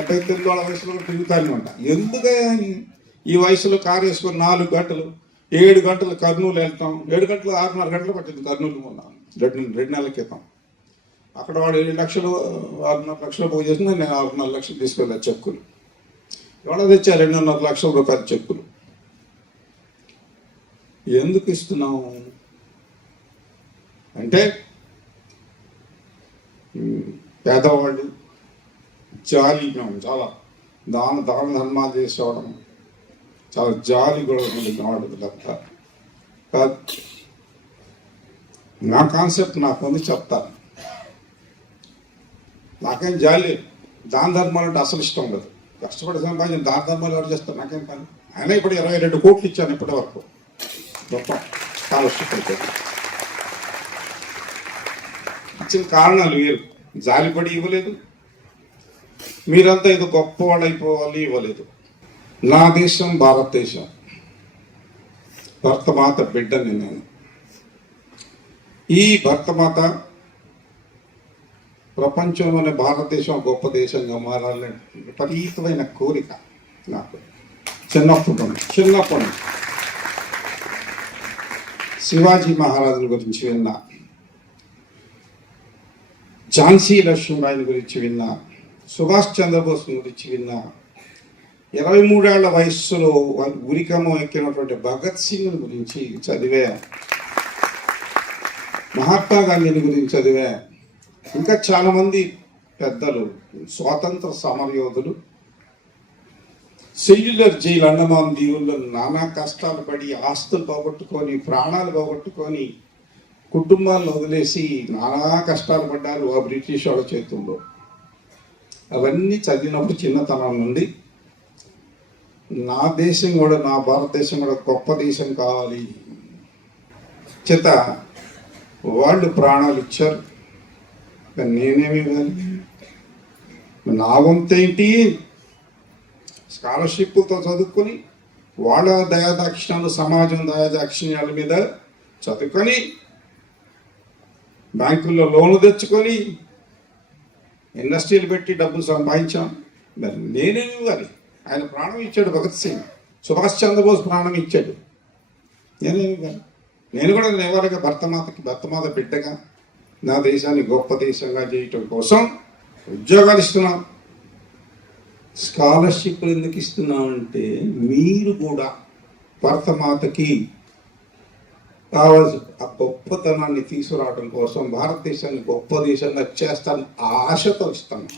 19 వయసులో తిరుగుతానే ఉంటా. ఎందుకని ఈ వయసులో కారు వేసుకొని 4 గంటలు 7 గంటలు కర్నూలు వెళ్తాం. 7 గంటలు 6:30 గంటలు పట్టింది కర్నూలు ఉన్నాం 2 నెలల క్రితం. అక్కడ వాడు 7 లక్షలు 6.5 లక్షలు పోగు చేసింది. నేను 6.5 లక్షలు తీసుకెళ్ళా చెక్కులు. ఎవడో తెచ్చా 2.5 లక్షల రూపాయల చెక్కులు. ఎందుకు ఇస్తున్నాం అంటే పేదవాళ్ళు జాలి, మేము చాలా దాన ధర్మాలు చేసేవాళ్ళం, చాలా జాలి కూడా వాడు కాదు. నా కాన్సెప్ట్ నాకు ఉంది, చెప్తాను. నాకేం జాలి, దాన ధర్మాలు అంటే అసలు ఇష్టం ఉండదు. కష్టపడి సంపాదించిన దాన ధర్మాలు ఎవరు చేస్తారు? నాకేం పని. అయినా ఇప్పుడు 22 కోట్లు ఇచ్చాను ఇప్పటి వరకు. గొప్ప స్కాలర్షిప్ ఇచ్చిన కారణాలు వేరు. జాలిపడి ఇవ్వలేదు, మీరంతా ఇది గొప్పవాళ్ళు అయిపోవాలి ఇవ్వలేదు. నా దేశం భారతదేశం, భరతమాత బిడ్డని నేను. ఈ భరతమాత ప్రపంచంలోనే భారతదేశం గొప్ప దేశంగా మారాలని విపరీతమైన కోరిక నాకు చిన్నప్పటి శివాజీ మహారాజుల గురించి విన్నా, ఝాన్సీ లక్ష్మీబాయి గురించి విన్నా, సుభాష్ చంద్రబోస్ గురించి విన్నా, 23 ఏళ్ల వయస్సులో ఉరికమ్మ ఎక్కినటువంటి భగత్ సింగ్ గురించి చదివా, మహాత్మా గాంధీని గురించి చదివా. ఇంకా చాలామంది పెద్దలు, స్వాతంత్ర సమరయోధులు సెల్యులర్ జైలు అండమాన్ దీవుల్లో నానా కష్టాలు పడి ఆస్తులు పోగొట్టుకొని ప్రాణాలు పోగొట్టుకొని కుటుంబాలను వదిలేసి నానా కష్టాలు పడ్డారు ఆ బ్రిటిష్ వాళ్ళ చేతుల్లో. అవన్నీ చదివినప్పుడు చిన్నతనం నుండి నా దేశం కూడా, నా భారతదేశం కూడా గొప్ప దేశం కావాలి చేత వాళ్ళు ప్రాణాలు ఇచ్చారు. నేనేమి ఇవ్వాలి? నా వంతేంటి? స్కాలర్షిప్తో చదువుకొని వాళ్ళ దయాదాక్షిణ్యాలు, సమాజం దయాదాక్షిణ్యాల మీద చదువుకొని బ్యాంకుల్లో లోన్లు తెచ్చుకొని ఇండస్ట్రీలు పెట్టి డబ్బులు సంపాదించాం. మరి నేనేమి ఇవ్వాలి? ఆయన ప్రాణం ఇచ్చాడు భగత్ సింగ్, సుభాష్ చంద్రబోస్ ప్రాణం ఇచ్చాడు. నేనేమి ఇవ్వాలి? నేను కూడా ఇవ్వాలిగా భర్తమాత బిడ్డగా నా దేశాన్ని గొప్ప దేశంగా చేయటం కోసం ఉద్యోగాలు ఇస్తున్నాం. స్కాలర్షిప్లు ఎందుకు ఇస్తున్నామంటే మీరు కూడా భరతమాతకి కావాల్సిన ఆ గొప్పతనాన్ని తీసుకురావడం కోసం, భారతదేశాన్ని గొప్ప దేశంగా చేస్తాను ఆశతో ఇస్తాను.